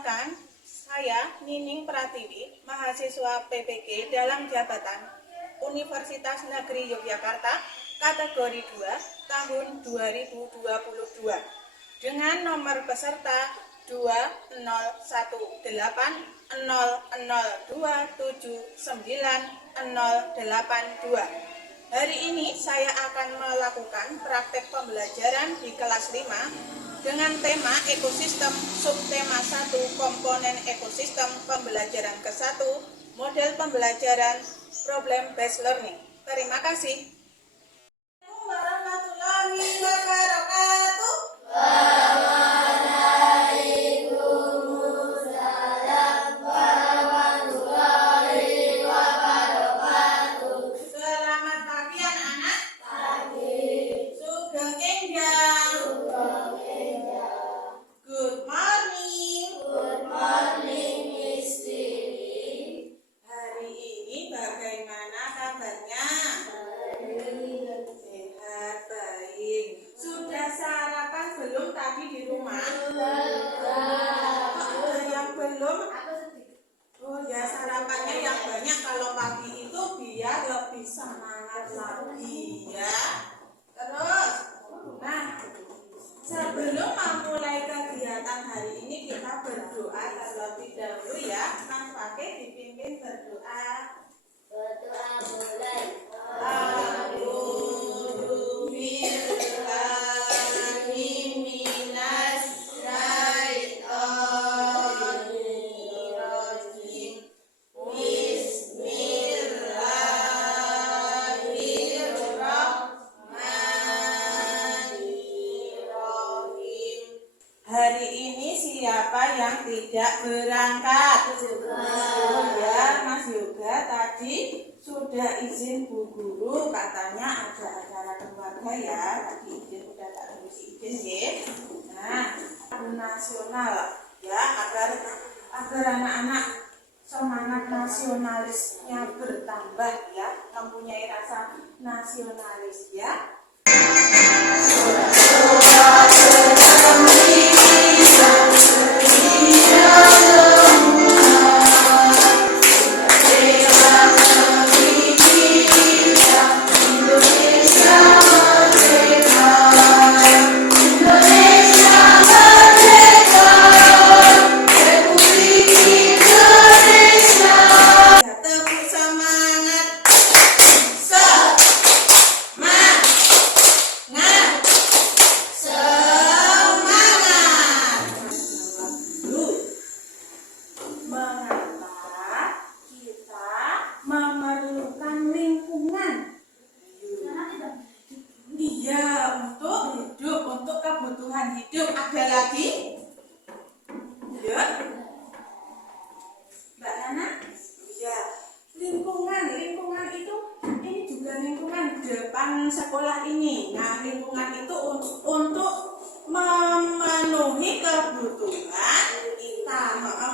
Perkenalkan, saya Nining Pratiwi, mahasiswa PPG dalam jabatan Universitas Negeri Yogyakarta, kategori 2, tahun 2022, dengan nomor peserta 2018002790082. Hari ini saya akan melakukan praktek pembelajaran di kelas 5 dengan tema ekosistem, subtema 1, komponen ekosistem, pembelajaran ke-1, model pembelajaran problem based learning. Terima kasih. Assalamualaikum warahmatullahi wabarakatuh. Selamat pagi anak-anak. Sugeng enjang. Good morning. Hari ini bagaimana kabarnya? Sehat, baik. Sudah sarapan belum tadi di rumah? Ada yang belum? Oh ya, sarapannya yang banyak kalau pagi itu biar lebih semangat lagi ya. Terus, nah, sebelum memulai kegiatan hari ini kita berdoa terlebih dahulu ya. Mas Fakih dipimpin berdoa. Berdoa mulai. A'udzu billahi minasy syaithanir rajim. Bismillahirrahmanirrahim. Hari ini siapa yang tidak berangkat? Oh ya, Mas Yoga tadi sudah izin Bu Guru, katanya ada acara keluarga ya. Tadi izin udah tak tulis izin ya. Nah, nasional ya, agar anak-anak semangat nasionalisnya bertambah ya, mempunyai rasa nasionalis ya. Tepuk semangat. Mengapa kita memerlukan lingkungan? Iya, untuk hidup, untuk kebutuhan hidup. Ada lagi? Ya, Mbak Nana? Iya, lingkungan itu, ini juga lingkungan depan sekolah ini. Nah, lingkungan itu untuk memenuhi kebutuhan kita,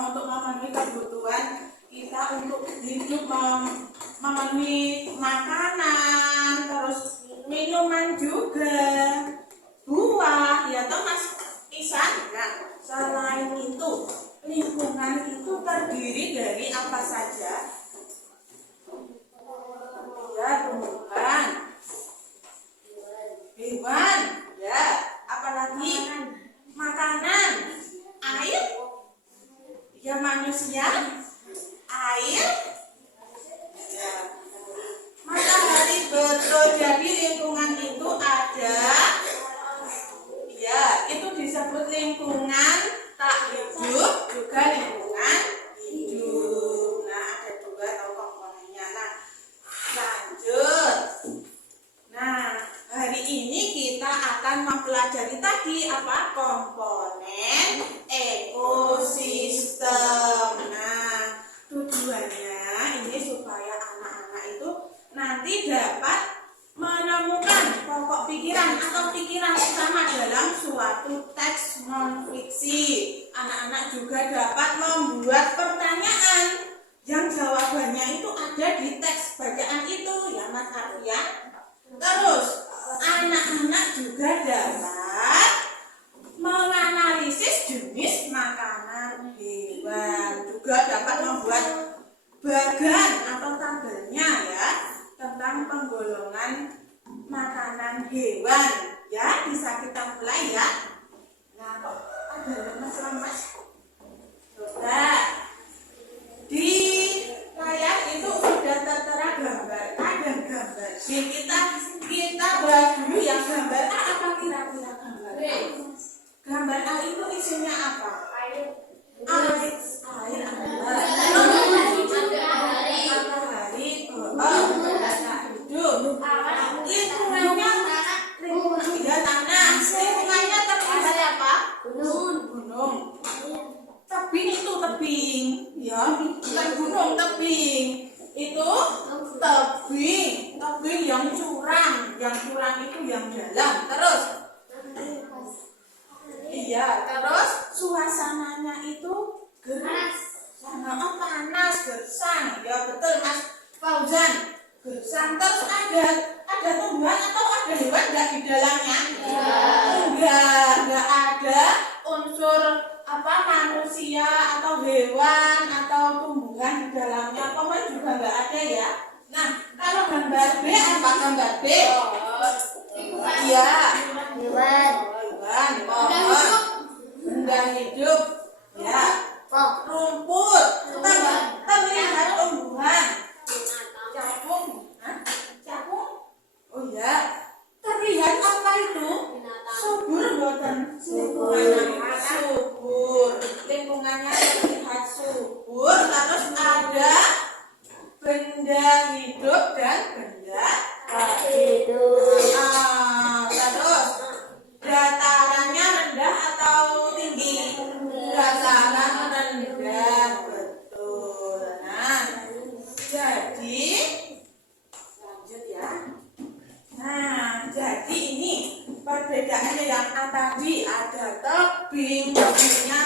untuk memenuhi kebutuhan kita untuk hidup, memenuhi makanan, terus minuman juga, buah, ya toh Mas Isan. Nah, selain itu, lingkungan itu terdiri dari apa saja? Ya, tumbuhan, hewan, ya, apalagi makanan, air, ya manusia, air, ya, matahari, betul. Jadi lingkungan itu ada, ya, itu disebut lingkungan tak hidup, juga lingkungan hidup. Nah, ada dua atau komponennya. Nah, lanjut. Nah, hari ini kita akan mempelajari tadi apa? Komponen ekosistem. Nah, tujuannya ini supaya anak-anak itu nanti dapat menemukan pokok pikiran atau pikiran utama dalam suatu teks non-fiksi. Anak-anak juga dapat membuat pertanyaan yang jawabannya itu ada di teks bacaan itu ya Mas Arfian. Terus anak-anak juga dapat menganalisis jenis makanan bagan atau tabelnya ya tentang penggolongan makanan hewan ya. Bisa kita mulai ya. Nah, kok ada lemas-lemas? Coba di layar itu sudah tertera gambar A dan gambar B. Kita bahas dulu yang gambar A. Apa kira-kira gambar A? Gambar A itu isinya apa? Air matahari, hidup. Lingkungannya ya tanah. Lingkungannya terdiri dari apa? Gunung. Tebing itu tebing, ya. Bukan gunung, tebing. Itu tebing yang curam. Yang curam itu yang dalam. Terus terus suasananya itu panas, gersang. Ya betul Mas Fauzan. Gersang. Terus ada tumbuhan atau ada hewan enggak di dalamnya? Enggak ada unsur manusia atau hewan atau tumbuhan di dalamnya. Pohon juga enggak ada ya. Nah, kalau gambar B apa gambar B? Iya. Hewan, pohon, benda hidup, ya. Rumput, terlihat tumbuhan. Capung? Oh ya. Terlihat apa itu? Subur buatan. Lingkungannya terlihat subur. Terus ada benda hidup dan benda hidup. Terus datarannya rendah atau tinggi? Dataran rendah, betul. Nah, jadi lanjut ya. Nah, jadi ini perbedaannya yang tadi ada tebingnya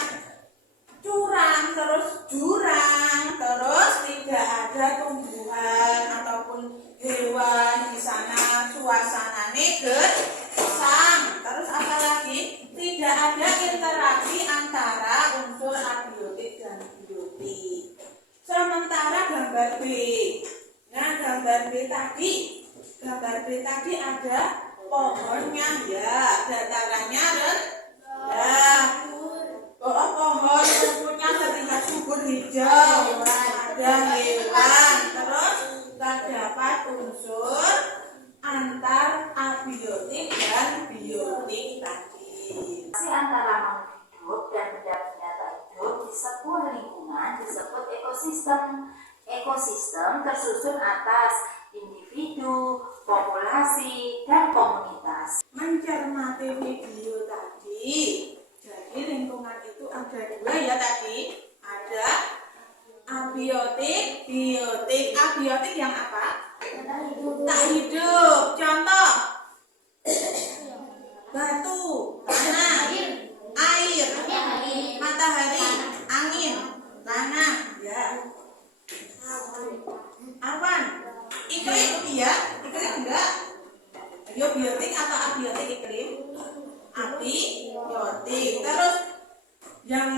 curam, terus jurang, terus tidak ada tumbuhan ataupun hewan di sana. Suasananya gersang. Terus apa lagi? Tidak ada interaksi antara unsur abiotik dan biotik. Sementara gambar B. Nah, gambar B tadi ada pohonnya ya, datarannya rendah. Pohon rumputnya terlihat subur hijau. Ada hewan. Terus terdapat unsur antar abiotik dan biotik tadi. Antara makhluk hidup dan benda-benda tak hidup di sebuah lingkungan disebut ekosistem. Ekosistem tersusun atas individu, populasi, dan komunitas. Mencermati video tadi, jadi lingkungan itu ada dua ya tadi. Ada abiotik, biotik. Abiotik yang apa? Tak hidup. Contoh: batu, tanah, air, matahari, angin, tanah, ya. Awan, iklim, iya, iklim enggak? Ayo, biotik atau abiotik iklim? Abiotik. Terus yang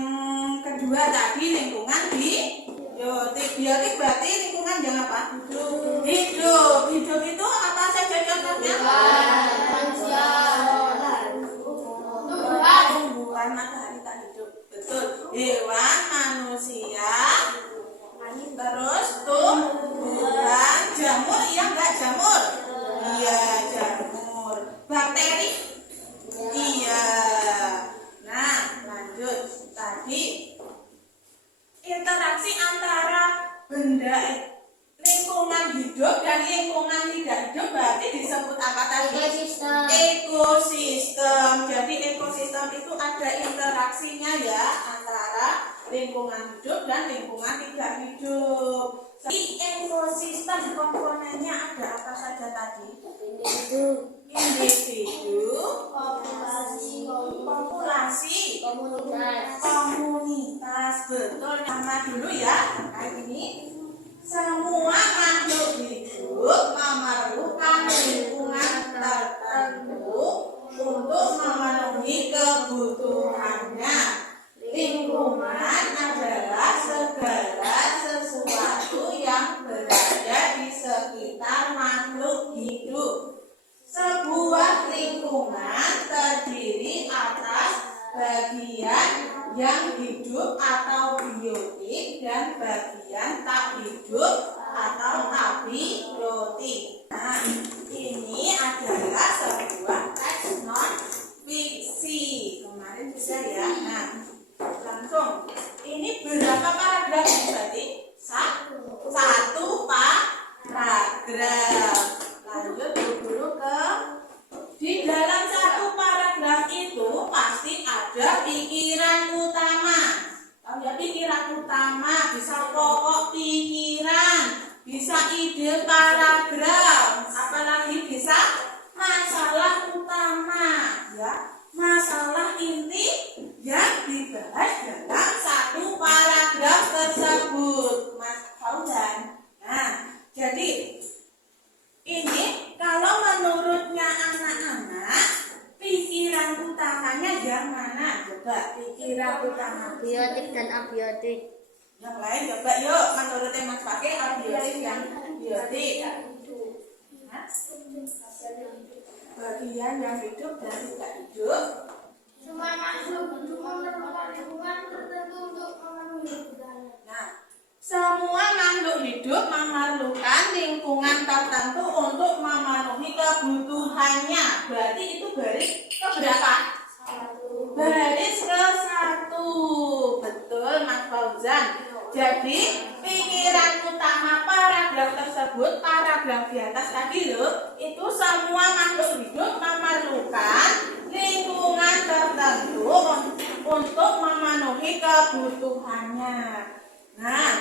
kedua tadi lingkungan biotik. Biotik berarti lingkungan yang apa? Hidup. Hidup itu apa saja contohnya? Tumbuhan, matahari tak hidup. Betul. Hewan, manusia, terus tumbuhan, jamur, iya enggak jamur? Iya, jamur. Bakteri? Iya. Nah, lanjut. Tadi interaksi antara benda lingkungan hidup dan lingkungan tidak hidup berarti disebut apa tadi? Ekosistem. Jadi ekosistem itu ada interaksinya ya antara lingkungan hidup dan lingkungan tidak hidup. Di ekosistem komponennya ada apa saja tadi? Individu, populasi, komunitas. Betul. Sama dulu ya terkait ini. Semua makhluk hidup memerlukan lingkungan tertentu untuk memenuhi kebutuhannya. Lingkungan adalah segala sesuatu yang hidup atau biotik dan bagian tak hidup atau abiotik. Nah, ini adalah sebuah teks non fiksi. Kemarin juga ya. Nah, langsung. Ini berapa paragraf berarti? Satu paragraf. Lanjut dulu ke di dalam satu paragraf itu pasti ada pikiran utama. Tahu ya, pikiran utama bisa pokok pikiran, bisa ide paragraf, apalagi bisa masalah utama, ya, masalah inti yang dibahas dalam satu paragraf tersebut, Mas Fauzan. Nah, jadi ini kalau menurutnya anak-anak, pikiran utamanya yang mana? Coba pikiran utama. Biotik dan abiotik. Yang lain coba yuk, menurutnya Mas pakai abiotik yang biotik. Hah? Bagian yang hidup dan tidak hidup. Semua makhluk hidup memerlukan lingkungan tertentu untuk memenuhi kebutuhannya. Nah, semua makhluk hidup memerlukan lingkungan tertentu untuk memenuhi kebutuhannya. Berarti itu baris keberapa? Baris ke-1. Betul, Mas Fauzan. Jadi, pikiran utama paragraf tersebut, paragraf di atas tadi loh, itu semua makhluk hidup memerlukan lingkungan tertentu untuk memenuhi kebutuhannya. Nah,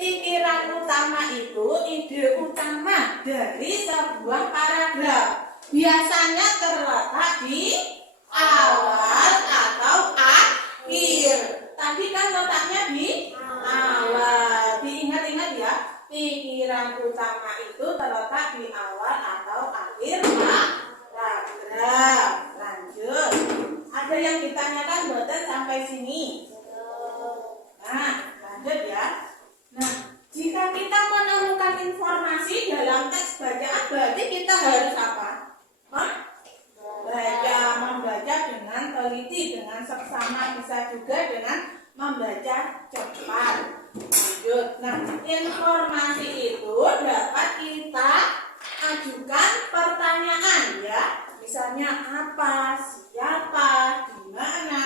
pikiran utama itu ide utama dari sebuah paragraf. Biasanya terletak di awal atau akhir. Tadi kan letaknya di awal. Diingat-ingat ya, pikiran utama itu terletak di awal atau akhir paragraf. Lanjut. Ada yang ditanyakan boten sampai sini? Nah, lanjut ya. Nah, jika kita menemukan informasi dalam teks bacaan, berarti kita harus apa? Membaca dengan teliti, dengan seksama, bisa juga dengan membaca cepat. Lanjut. Nah, informasi itu dapat kita ajukan pertanyaan ya. Misalnya apa, siapa, di mana,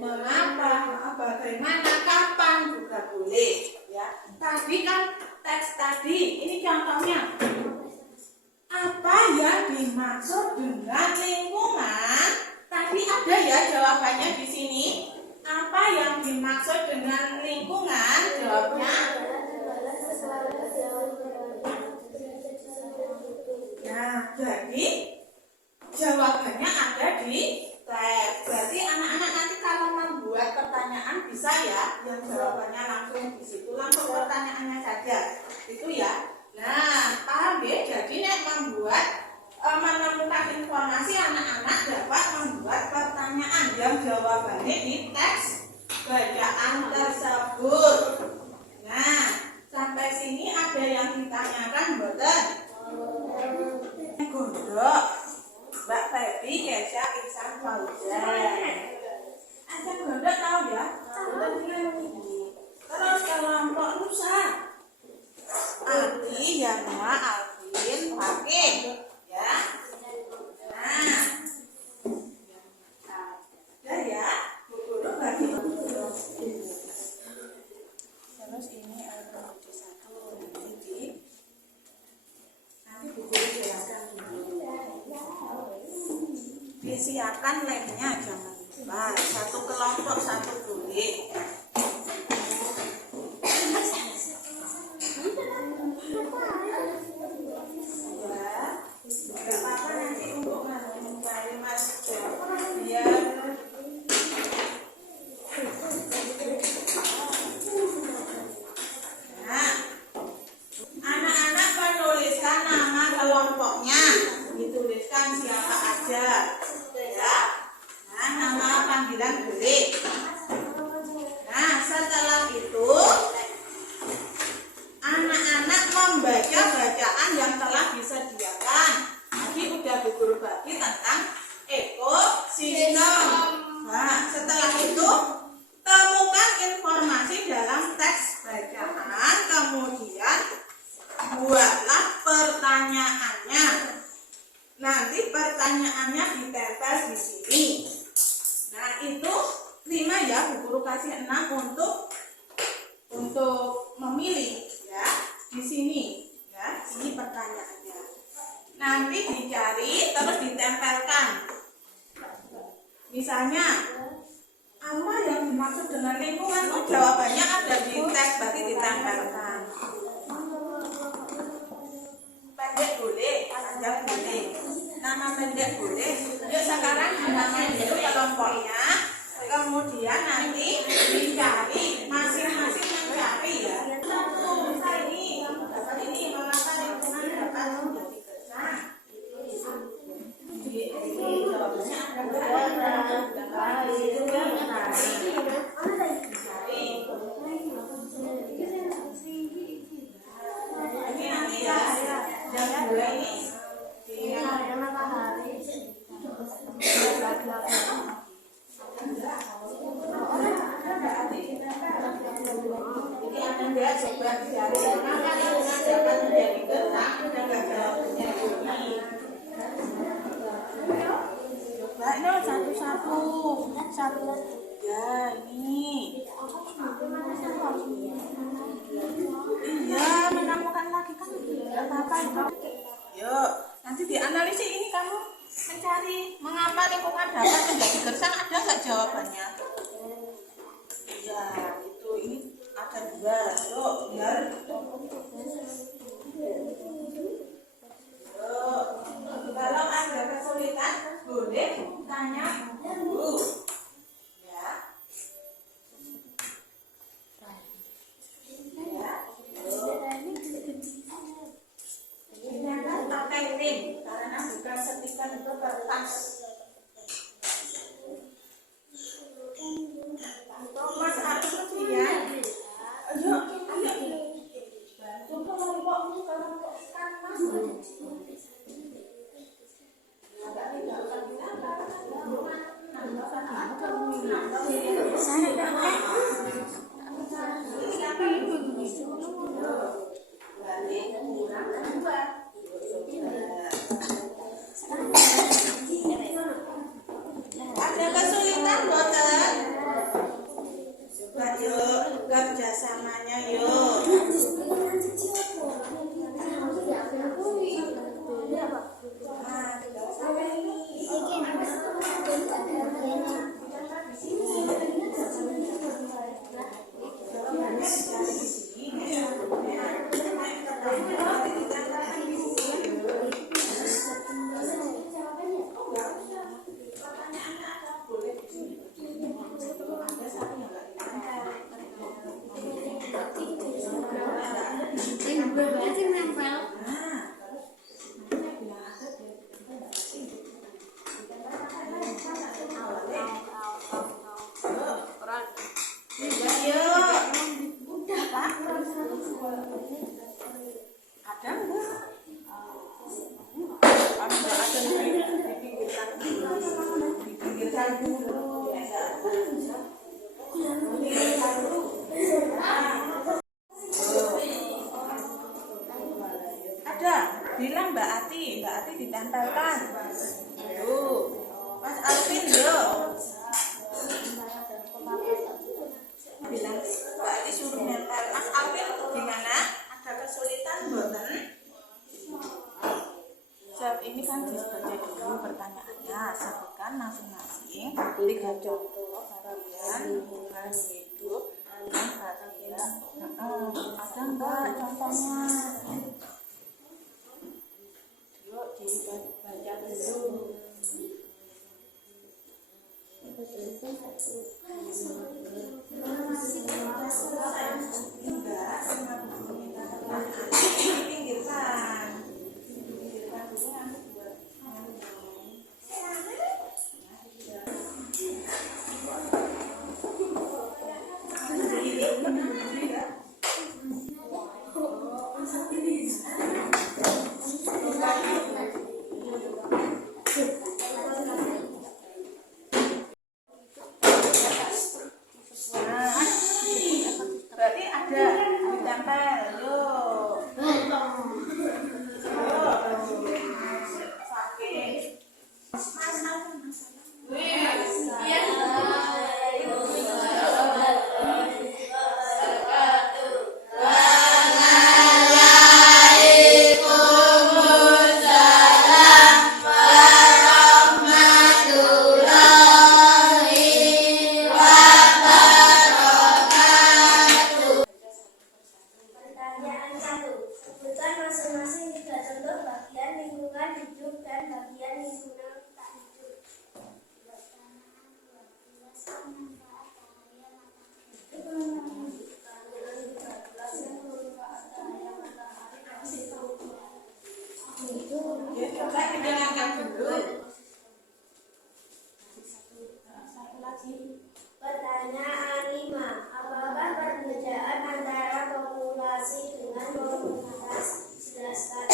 mengapa, bagaimana, kapan juga boleh ya. Tadi kan teks tadi, ini contohnya. Apa yang dimaksud dengan lingkungan? Tadi ada ya jawabannya di sini. Apa yang dimaksud dengan lingkungan? Jawabnya. Nah, jadi jawabannya ada di teks. Berarti anak-anak nanti kalau membuat pertanyaan bisa ya, yang jawabannya langsung di situ, langsung pertanyaannya saja. Itu ya. Nah, paham ya? Jadi nek menemukan informasi, anak-anak dapat membuat pertanyaan yang jawabannya di teks bacaan tersebut. Nah, sampai sini ada yang ditanyakan boten? Gondok, Mbak Febi, Kesha, Ihsan, Fauzan. Ada gondok tahu ya? Terus kelompok rusak. Adi, Yanwa, Alvin, Hakim, ya. Nah, ada ya, Bu Guru bagi. Terus ini ada di satu titik. Nanti Bu Guru jelaskan dulu. Disiapkan lemnya, jangan lupa. Satu kelompok, satu boleh. buatlah pertanyaannya. Nanti pertanyaannya ditempel di sini. Nah, itu 5 ya, Bu Guru kasih 6 untuk memilih ya. Di sini ya, ini pertanyaannya. Nanti dicari terus ditempelkan. Misalnya, apa yang dimaksud dengan lingkungan? Oh, jawabannya ada di teks, berarti ditempelkan. Pendek boleh, panjang boleh. Nama pendek boleh. Yuk sekarang dinamain dulu kelompoknya. Kemudian nanti dicari, masing-masing mencari ya. Satu, ini kamu dapat ini, mengapa lingkungan dapat menjadi gersang? Jawabannya ada berapa? Ini nanti ya, jangan dua ini. Ini akan dia coba cari mengapa lingkungan dapat menjadi gersang dan nggak jawabnya ini. Coba ini satu ya ini. Iya, menemukan lagi kan nggak apa-apa itu. Yuk, nanti dianalisis ini kamu mencari mengapa lingkungan dapat menjadi gersang, ada nggak jawabannya? Iya, itu ini ada 2. Yuk, biar. Yuk, kalau ada kesulitan boleh tanya dulu. Ya. Gunakan pakai tim karena bukan stiker itu kertas. Mas Arthur ya. Ayo, bantu kelompokmu kelompokkan Mas. Agak tidak usah bilang ada kesulitan boten? Coba yuk kerjasamanya yuk. Ada, bilang Mbak Ati ditempelkan. Tuh, Mas Alvin yuk. Bilang Mbak Ati suruh nempel. Mas Alvin gimana? Ada kesulitan boten? Ini kan dibaca dulu pertanyaannya, sebutkan masing-masing 3 contoh bagian hubungan hidup dan bagian ada enggak contohnya? Yuk dibaca dulu. Berarti ada ditempel, yuk. 1. Sebutkan masing-masing 3 contoh bagian lingkungan hidup dan bagian lingkungan tak hidup. Ya, coba didengarkan dulu. Pertanyaan 5. Apakah perbedaan antara populasi dengan komunitas? Jelaskan.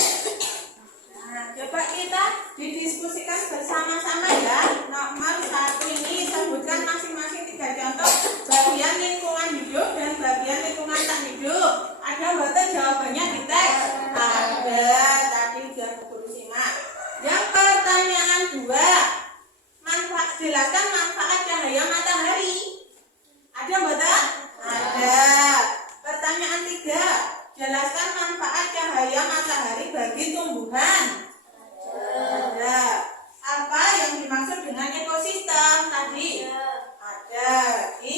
Nah, coba kita didiskusikan bersama-sama ya. Nomor 1 ini sebutkan masing-masing 3 contoh bagian lingkungan hidup dan bagian lingkungan tak hidup. Ada betul jawabannya di teks? Ada. Tadi sudah guru simak. Yang pertanyaan 2, jelaskan manfaat cahaya matahari. Ada betul? Ada. Pertanyaan 3, jelaskan manfaat cahaya matahari bagi tumbuhan. Ada. Apa yang dimaksud dengan ekosistem tadi? Ada di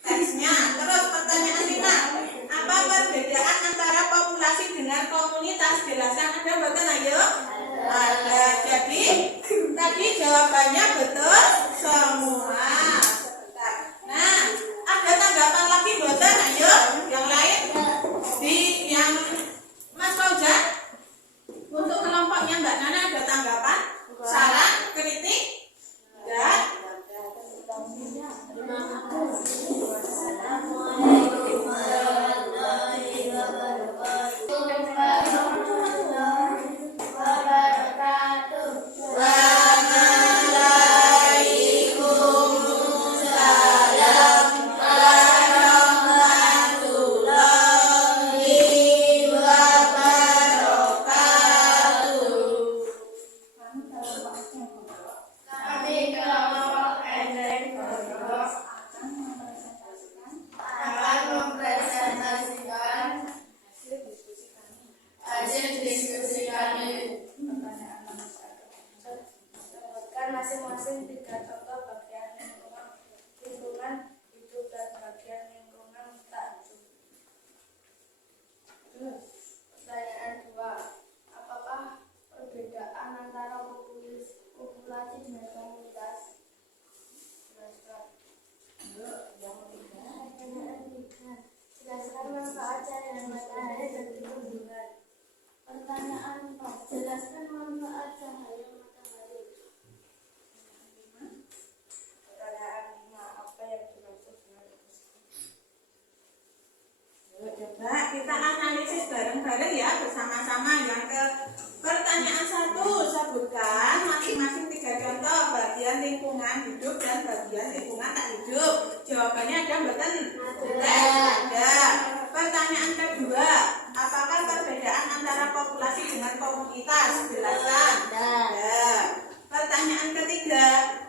teksnya. Terus pertanyaan 5, apa perbedaan antara populasi dengan komunitas? Jelaskan. Ada betul? Ayo. Ada. Jadi tadi jawabannya betul semua. Sebentar. Nah, ada tanggapan lagi betul? Ayo. Yang lain di yang Mas Fauzan untuk kelompoknya Mbak Nana ada tanggapan, saran, kritik? Dan Sebutkan masing-masing 3 contoh bagian lingkungan hidup dan bagian lingkungan tak hidup. Pertanyaan 2. Apakah perbedaan antara populasi dengan komunitas? Jelaskan. Pertanyaan 3. Jelaskan manfaat cahaya matahari bagi tumbuhan. Pertanyaan 4. Jelaskan manfaat cahaya matahari. Pertanyaan 5. Apa yang dimaksud dengan ekosistem? coba kita analisis bareng-bareng ya bersama-sama. Yang ke pertanyaan 1, sebutkan masing-masing 3 contoh bagian lingkungan hidup dan bagian lingkungan tak hidup. Jawabannya ada betul? Ada. Pertanyaan kedua, apakah perbedaan antara populasi dengan komunitas? Jelaskan. Ada. Pertanyaan ketiga,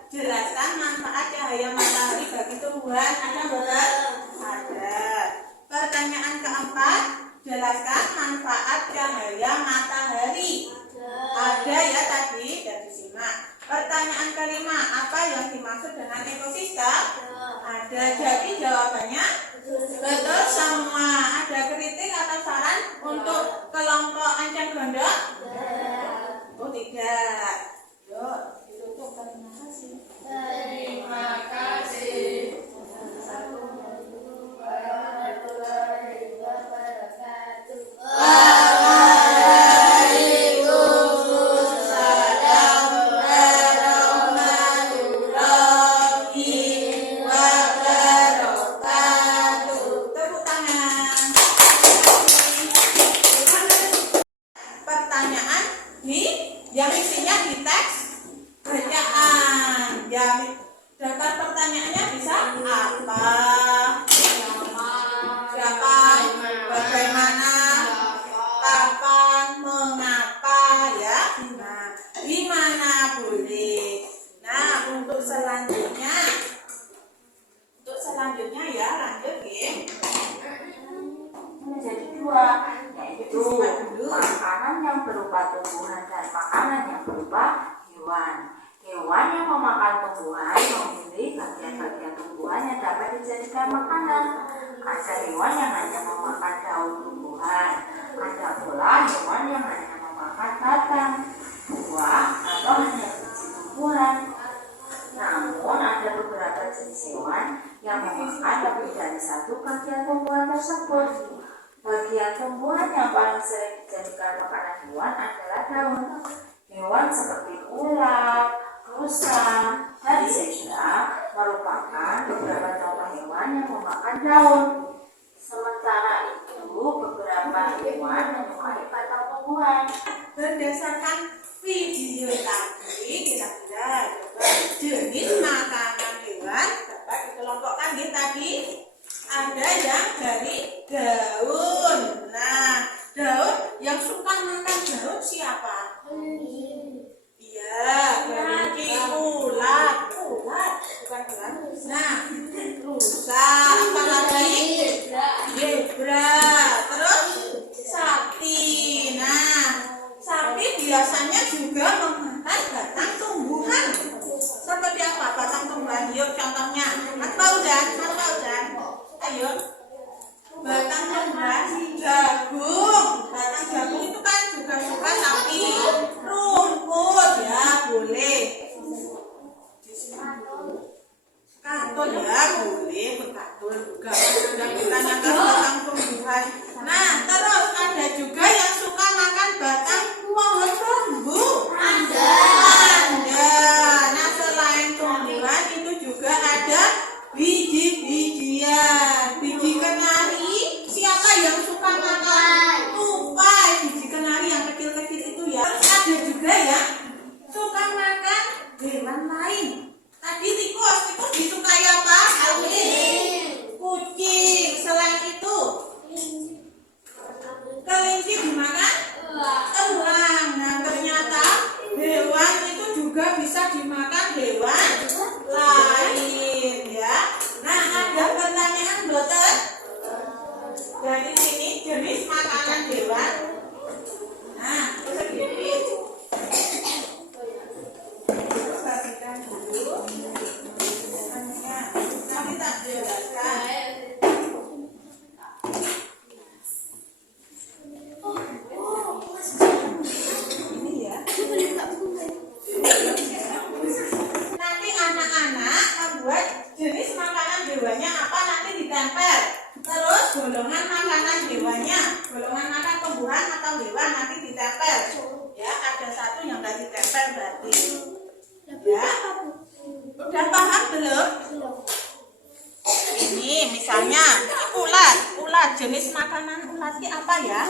jelaskan manfaat cahaya matahari bagi tumbuhan. Ada betul? Ada. Pertanyaan keempat, jelaskan manfaat cahaya matahari. Ada ya tadi, sudah disimak. Pertanyaan kelima, apa yang dimaksud dengan ekosistem? Ada. Jadi jawabannya betul semua. Ada kritik atau saran untuk kelompok Ancang Gondok? Oh tidak. Yuk, ditutup. Terima kasih. Terima kasih. Warahmatullahi wabarakatuh. Tepuk tangan. Pertanyaan yang isinya di teks bacaan. Daftar pertanyaannya bisa apa, siapa, bagaimana, kapan, mengapa ya. Nah, di mana boleh. Nah, untuk selanjutnya ya lanjut ya. Menjadi 2, yaitu makanan yang berupa tumbuhan dan makanan yang berupa hewan. Hewan yang memakan tumbuhan memilih bagian-bagian tumbuhan yang dapat dijadikan makanan. Ada hewan yang hanya memakan daun tumbuhan, ada adalah daun. Hewan seperti ulat, rusa, dan zebra merupakan beberapa contoh hewan yang memakan daun. Sementara itu, beberapa hewan menyukai batang tumbuhan. Berdasarkan video tadi, kira-kira coba jenis makanan hewan dapat dikelompokkan di tadi. Ada yang dari daun. Nah, daun yang suka makan daun siapa? Iya, kelinci, ulat, bukan ulat. Nah, rusa, apa lagi? Zebra, terus sapi. Nah, sapi biasanya juga memakan batang tumbuhan. Seperti apa batang tumbuhan? Yuk contohnya. Atau Jan? Ayo. Batang tumbuhan jagung. Batang jagung itu kan juga suka sapi. Rumput ya boleh. Katun ya boleh, berkatun juga. Sudah kita makan batang tumbuhan. Nah, terus ada juga yang suka makan batang pohon bambu. Ada. Nah, selain tumbuhan itu juga ada biji-bijian. Biji kenari. Siapa yang suka makan? Tupai. Biji kenari yang kecil-kecil itu ya. Terus ada juga yang suka makan hewan lain. Tadi tikus disukai apa? Kucing. Selain itu kelinci dimakan? Elang. Nah, ternyata hewan itu juga bisa dimakan hewan lain ya. Nah, ada pertanyaan dokter? Dari sini jenis makanan hewan. Nah, sedikit. Perhatikan dulu. Nanti tak jelaskan. Ini ya. Nanti anak-anak membuat jenis makanan hewannya apa nanti ditempel. Terus golongan makanan hewannya, golongan makan tumbuhan atau hewan nanti ditempel. Ya, ada satu yang nggak ditempel berarti. Ya. Udah paham belum? Ini misalnya ulat jenis makanan ulat ini apa ya?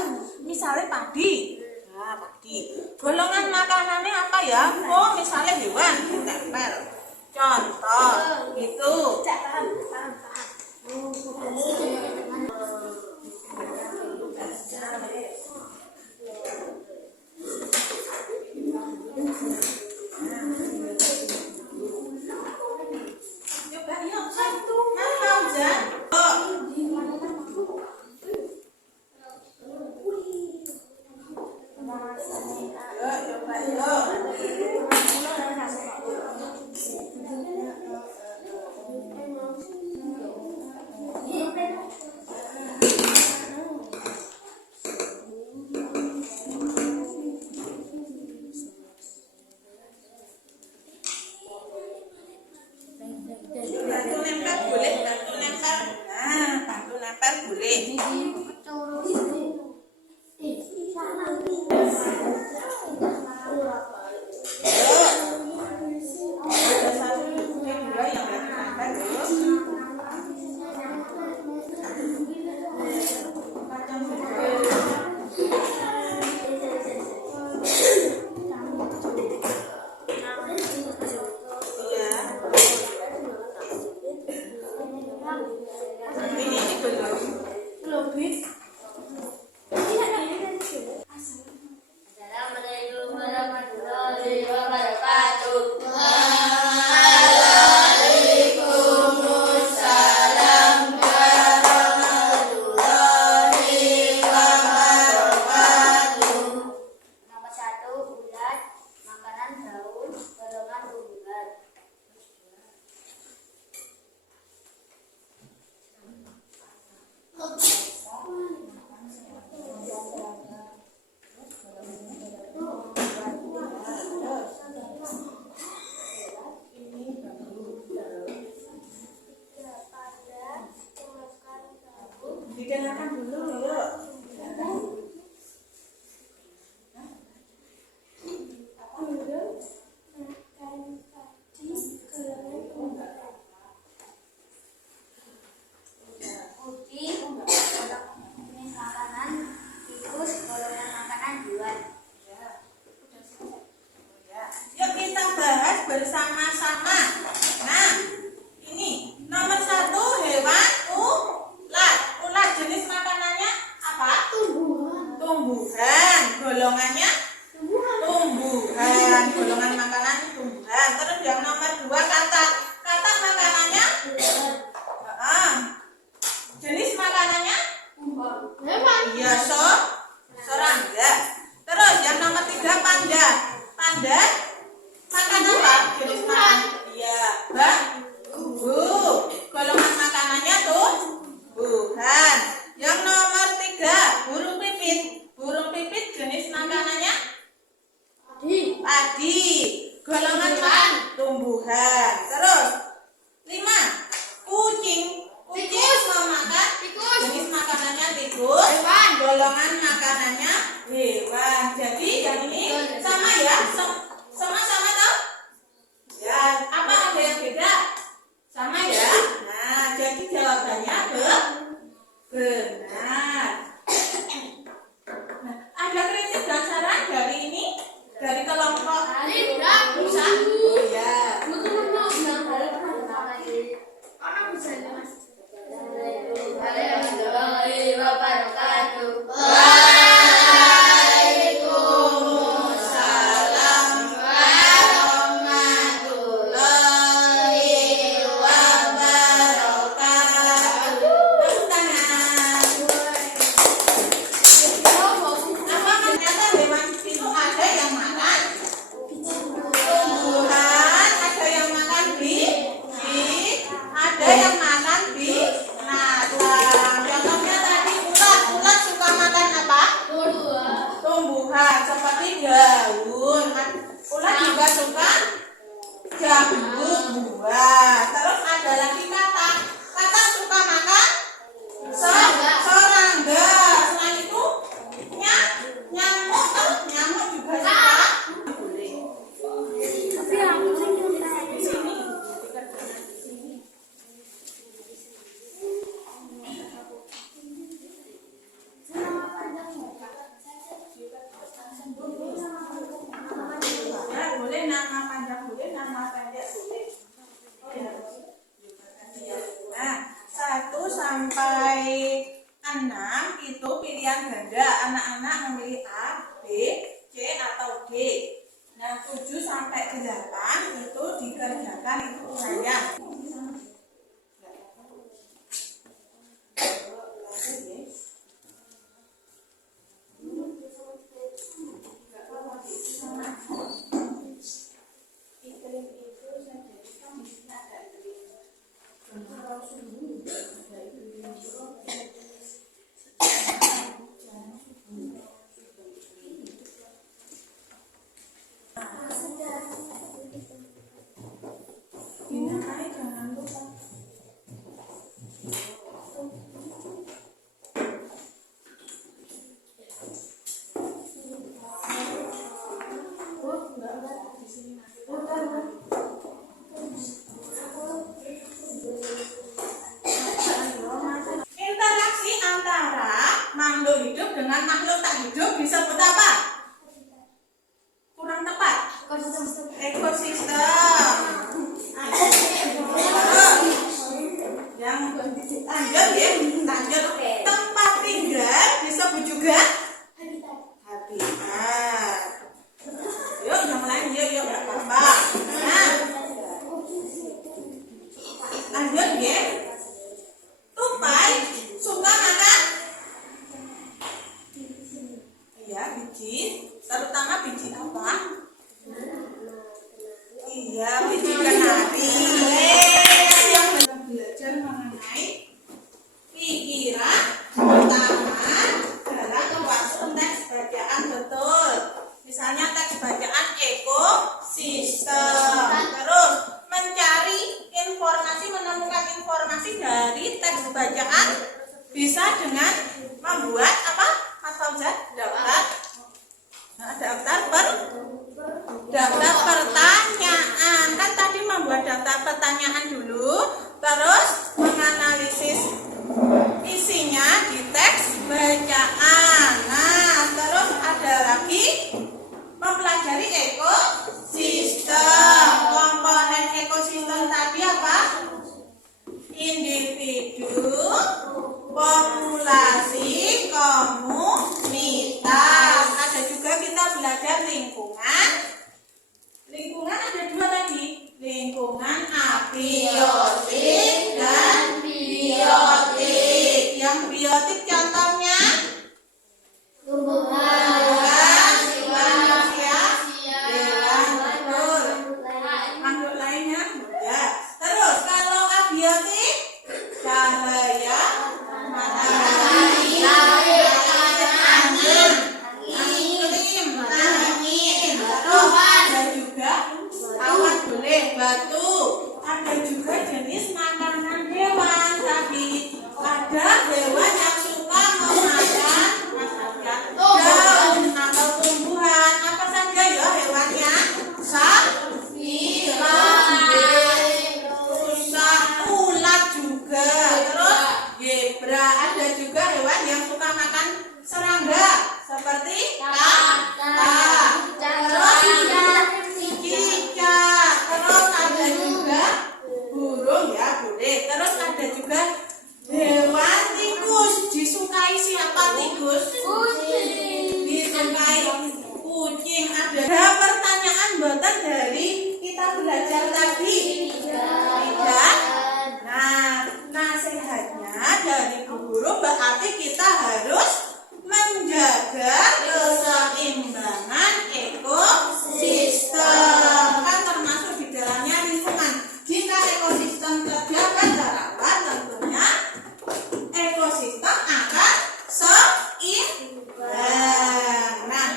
Misalnya padi. Nah, padi. Golongan makanannya apa ya? Oh, misalnya hewan ditempel. Contoh itu. Coba yuk satu. Hafal Jan. Yuk coba yuk. Batu nempel boleh, batu nempel. Nah, batu nempel boleh. Ada satu juga yang batu nempel dulu. Kacang hijau. Iya. Ini belum. Yuk kita bahas bersama-sama. Nah, ini nomor 1 hewan ulat. Ulat jenis makanannya apa? Tumbuhan. Golongannya tumbuhan. Golongan makanan tumbuhan. Terus yang nomor 2 katak. Katak makanannya jenis makanannya iya serangga. Terus yang nomor 3 panda. Panda makan apa? Jenis makan iya bambu. Golongan makanannya tumbuhan. Yang nomor 3 burung pipit. Burung pipit jenis makanannya padi. Golongan makan tumbuhan. Terus 5 kucing. Kucing memakan jenis makanannya tikus. Golongan makanannya hewan. Jadi yang ini sama ya, sama-sama tau? Ya, apa ada yang beda? Sama ya. Nah, jadi jawabannya benar. Nah, ada kritik dan saran dari ini, dari kelompok Musa. Oh ya. Waalaikumsalam warahmatullahi wabarakatuh. Tepuk tangan. Apa ternyata hewan itu ada yang makan tumbuhan, ada yang makan biji, ada yang makan binatang. Contohnya tadi ulat. Ulat suka makan apa? Tumbuhan seperti daun. Ulat juga suka jambu buah. Terus ada lagi katak. Katak suka makan serangga. Selain itu nyamuk. Nyamuk juga suka. Di sini. Ya, boleh nama panjang boleh, nama pendek boleh. Oh ya. Nah, 1 sampai 6 itu pilihan ganda. Anak-anak memilih A, B, C atau D. Nah, 7 sampai 8 itu dikerjakan itu uraian. Jangan lupa. Interaksi antara makhluk hidup dengan makhluk tak hidup disebut apa? Kurang tepat. Ekosistem. Yang lanjut ya, lanjut. Tempat tinggal disebut juga habitat. Yuk, yang lain yuk, nggak apa-apa. Nah, lanjut ya. Tupai suka makan iya biji, terutama biji apa? Iya, biji kenari. Yang belajar mengenai pikiran utama dalam waktu teks bacaan betul. Misalnya teks bacaan ekosistem. Terus mencari informasi, menemukan informasi dari teks bacaan bisa dengan membuat apa? Mas Fauzan? Daftar pertanyaan. Kan tadi membuat daftar pertanyaan dulu, terus menganalisis isinya di teks bacaan. Nah, terus ada lagi mboten dari kita belajar tadi? Tidak. Nah, nasihatnya dari Bu Guru berarti kita harus menjaga keseimbangan ekosistem. Kan termasuk di dalamnya lingkungan. Jika ekosistem terjaga terawat, tentunya ekosistem akan seimbang. Nah,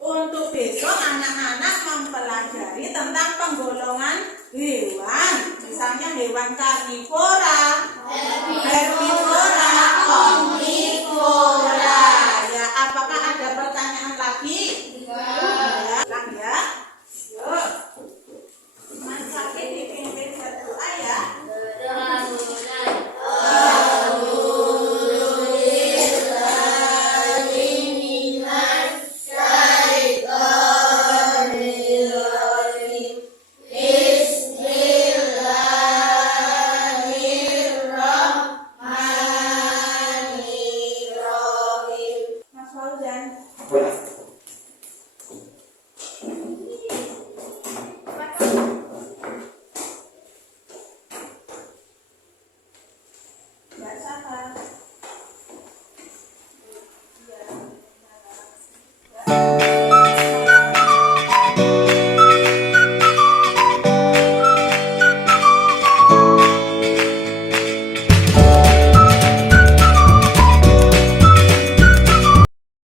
untuk besok anak-anak mempelajari tentang penggolongan hewan. Misalnya hewan karnivora, herbivora, omnivora. Ya, apakah ada pertanyaan lagi? Ya, ulang ya. Yuk. Mas Sakit dipimpin berdoa ya. Mas Fauzan.